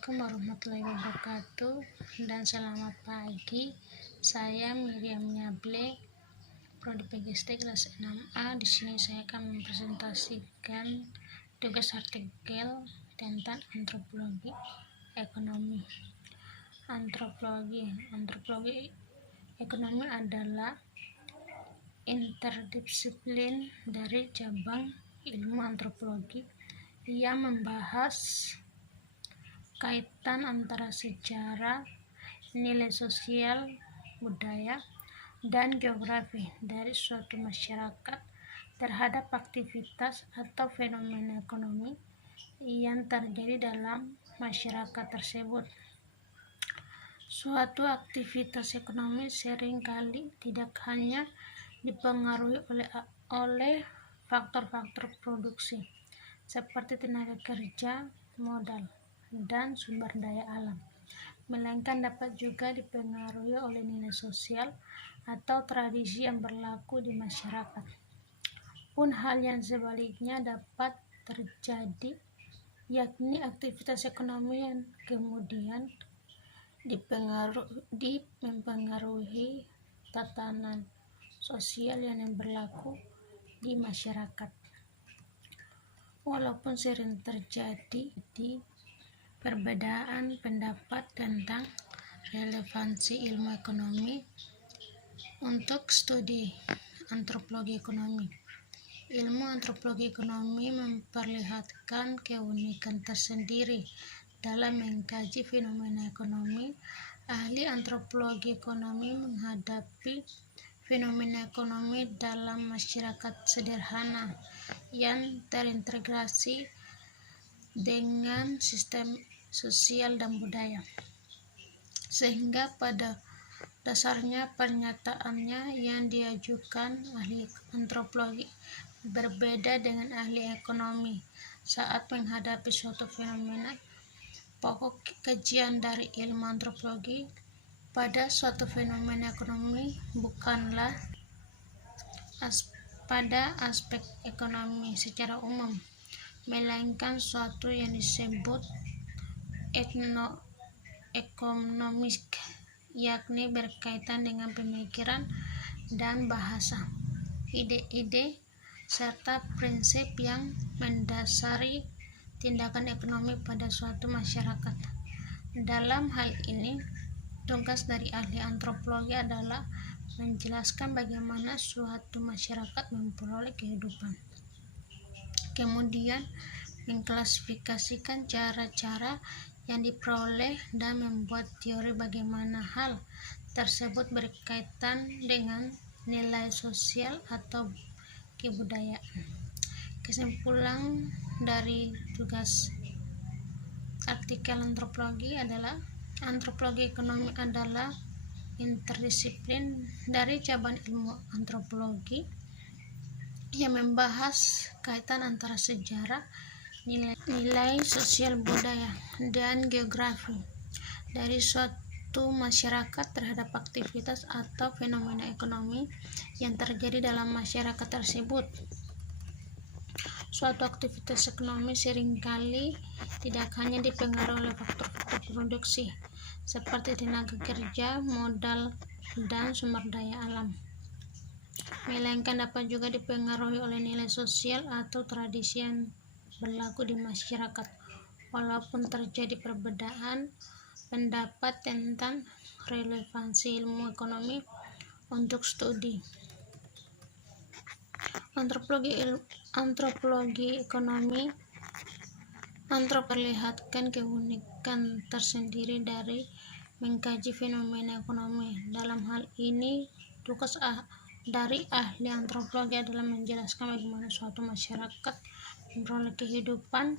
Assalamualaikum warahmatullahi wabarakatuh dan selamat pagi. Saya Miriam Nyable, Prodi PGSD kelas 6A. Di sini saya akan mempresentasikan tugas artikel tentang antropologi ekonomi. Antropologi ekonomi adalah interdisiplin dari cabang ilmu antropologi yang membahas kaitan antara sejarah, nilai sosial, budaya, dan geografi dari suatu masyarakat terhadap aktivitas atau fenomena ekonomi yang terjadi dalam masyarakat tersebut. Suatu aktivitas ekonomi seringkali tidak hanya dipengaruhi oleh faktor-faktor produksi seperti tenaga kerja, modal, dan sumber daya alam, melainkan dapat juga dipengaruhi oleh nilai sosial atau tradisi yang berlaku di masyarakat. Pun hal yang sebaliknya dapat terjadi, yakni aktivitas ekonomi yang kemudian mempengaruhi tatanan sosial yang berlaku di masyarakat. Walaupun sering terjadi perbedaan pendapat tentang relevansi ilmu ekonomi untuk studi antropologi ekonomi. Ilmu antropologi ekonomi memperlihatkan keunikan tersendiri dalam mengkaji fenomena ekonomi. Ahli antropologi ekonomi menghadapi fenomena ekonomi dalam masyarakat sederhana yang terintegrasi dengan sistem sosial dan budaya, sehingga pada dasarnya pernyataannya yang diajukan ahli antropologi berbeda dengan ahli ekonomi saat menghadapi suatu fenomena. Pokok kajian dari ilmu antropologi pada suatu fenomena ekonomi bukanlah pada aspek ekonomi secara umum, melainkan suatu yang disebut etno-ekonomik, yakni berkaitan dengan pemikiran dan bahasa, ide-ide, serta prinsip yang mendasari tindakan ekonomi pada suatu masyarakat. Dalam hal ini, tugas dari ahli antropologi adalah menjelaskan bagaimana suatu masyarakat memperoleh kehidupan, kemudian mengklasifikasikan cara-cara yang diperoleh dan membuat teori bagaimana hal tersebut berkaitan dengan nilai sosial atau kebudayaan. Kesimpulan dari tugas artikel antropologi adalah antropologi ekonomi adalah interdisiplin dari cabang ilmu antropologi yang membahas kaitan antara sejarah, nilai sosial, budaya, dan geografi dari suatu masyarakat terhadap aktivitas atau fenomena ekonomi yang terjadi dalam masyarakat tersebut. Suatu aktivitas ekonomi seringkali tidak hanya dipengaruhi oleh faktor-faktor produksi seperti tenaga kerja, modal, dan sumber daya alam, melainkan dapat juga dipengaruhi oleh nilai sosial atau tradisi yang berlaku di masyarakat. Walaupun terjadi perbedaan pendapat tentang relevansi ilmu ekonomi untuk studi antropologi ekonomi, memperlihatkan keunikan tersendiri dari mengkaji fenomena ekonomi. Dalam hal ini, tugas dari ahli antropologi adalah menjelaskan bagaimana suatu masyarakat memperoleh kehidupan,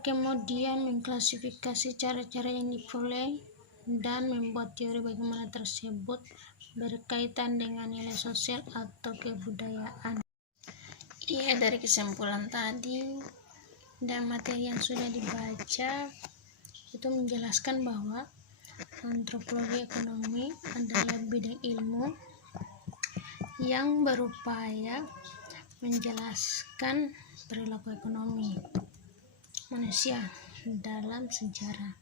kemudian mengklasifikasi cara-cara yang diperoleh, dan membuat teori bagaimana tersebut berkaitan dengan nilai sosial atau kebudayaan. Dari kesimpulan tadi dan materi yang sudah dibaca itu menjelaskan bahwa antropologi ekonomi adalah bidang ilmu yang berupaya menjelaskan perilaku ekonomi, manusia dalam sejarah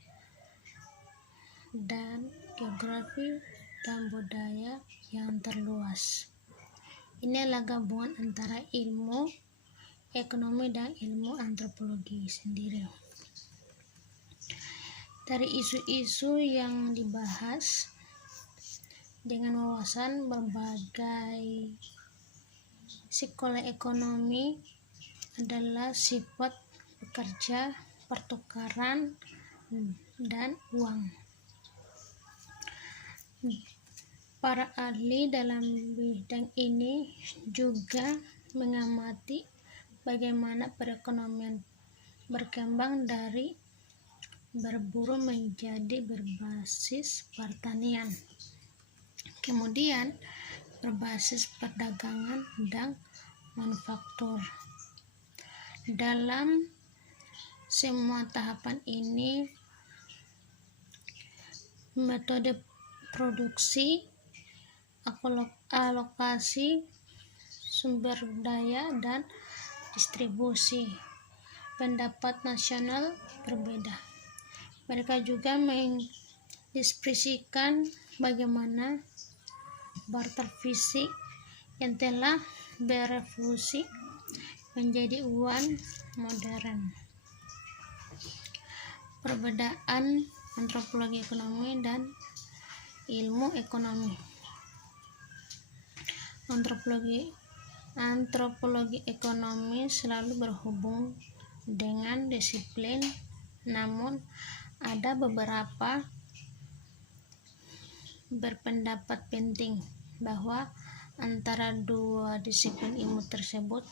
dan geografi dan budaya yang terluas. Ini adalah gabungan antara ilmu ekonomi dan ilmu antropologi sendiri. Dari isu-isu yang dibahas dengan wawasan berbagai psikologi ekonomi adalah sifat bekerja, pertukaran, dan uang. Para ahli dalam bidang ini juga mengamati bagaimana perekonomian berkembang dari berburu menjadi berbasis pertanian, kemudian berbasis perdagangan dan manufaktur. Dalam semua tahapan ini, metode produksi, alokasi sumber daya, dan distribusi pendapat nasional berbeda. Mereka juga mendiskusikan bagaimana barter fisik yang telah berevolusi menjadi uang modern. Perbedaan antropologi ekonomi dan ilmu ekonomi. Antropologi ekonomi selalu berhubung dengan disiplin, namun ada beberapa berpendapat penting bahwa antara dua disiplin ilmu tersebut,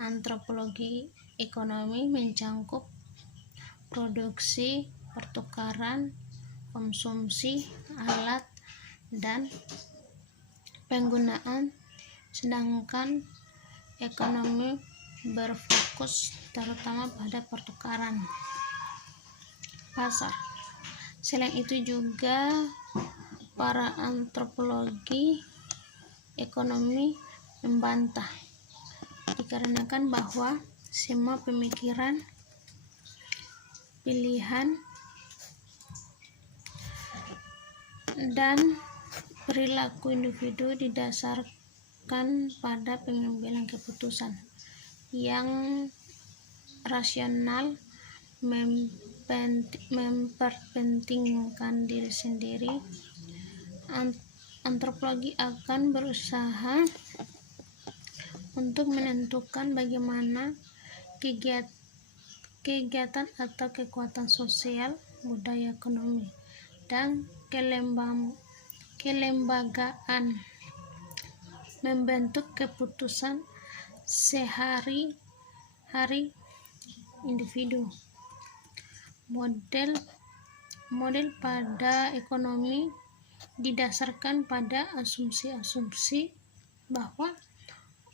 antropologi ekonomi mencangkup produksi, pertukaran, konsumsi, alat, dan penggunaan, sedangkan ekonomi berfokus terutama pada pertukaran pasar. Selain itu juga para antropologi ekonomi membantah dikarenakan bahwa semua pemikiran, pilihan, dan perilaku individu didasarkan pada pengambilan keputusan yang rasional, memperpentingkan diri sendiri. Antropologi akan berusaha untuk menentukan bagaimana kegiatan atau kekuatan sosial, budaya, ekonomi, dan kelembagaan membentuk keputusan sehari-hari individu. Model pada ekonomi didasarkan pada asumsi-asumsi bahwa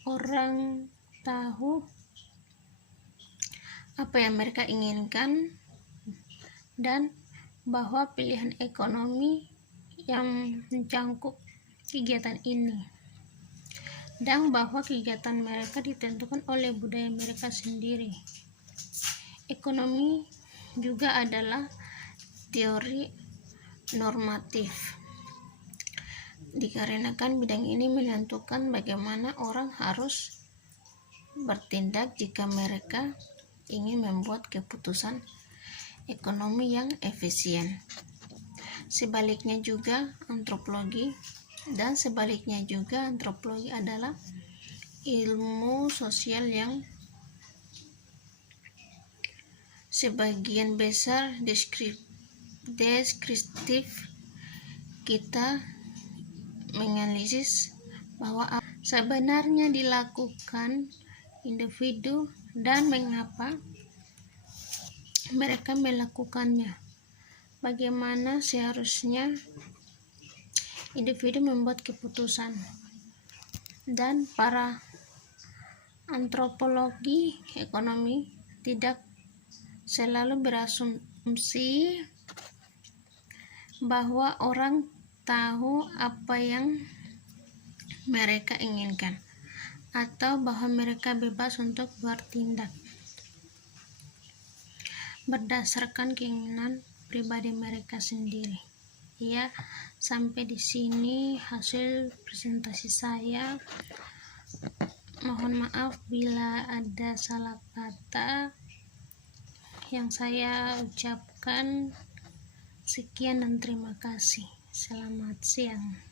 orang tahu apa yang mereka inginkan dan bahwa pilihan ekonomi yang mencangkup kegiatan ini, dan bahwa kegiatan mereka ditentukan oleh budaya mereka sendiri. Ekonomi juga adalah teori normatif, dikarenakan bidang ini menentukan bagaimana orang harus bertindak jika mereka ingin membuat keputusan ekonomi yang efisien. Sebaliknya juga antropologi adalah ilmu sosial yang sebagian besar deskriptif. Kita menganalisis bahwa apa sebenarnya dilakukan individu dan mengapa mereka melakukannya, bagaimana seharusnya individu membuat keputusan, dan para antropologi ekonomi tidak selalu berasumsi bahwa orang tahu apa yang mereka inginkan atau bahwa mereka bebas untuk bertindak. berdasarkan keinginan pribadi mereka sendiri. Ya, sampai di sini hasil presentasi saya. Mohon maaf bila ada salah kata yang saya ucapkan. Sekian dan terima kasih. Selamat siang.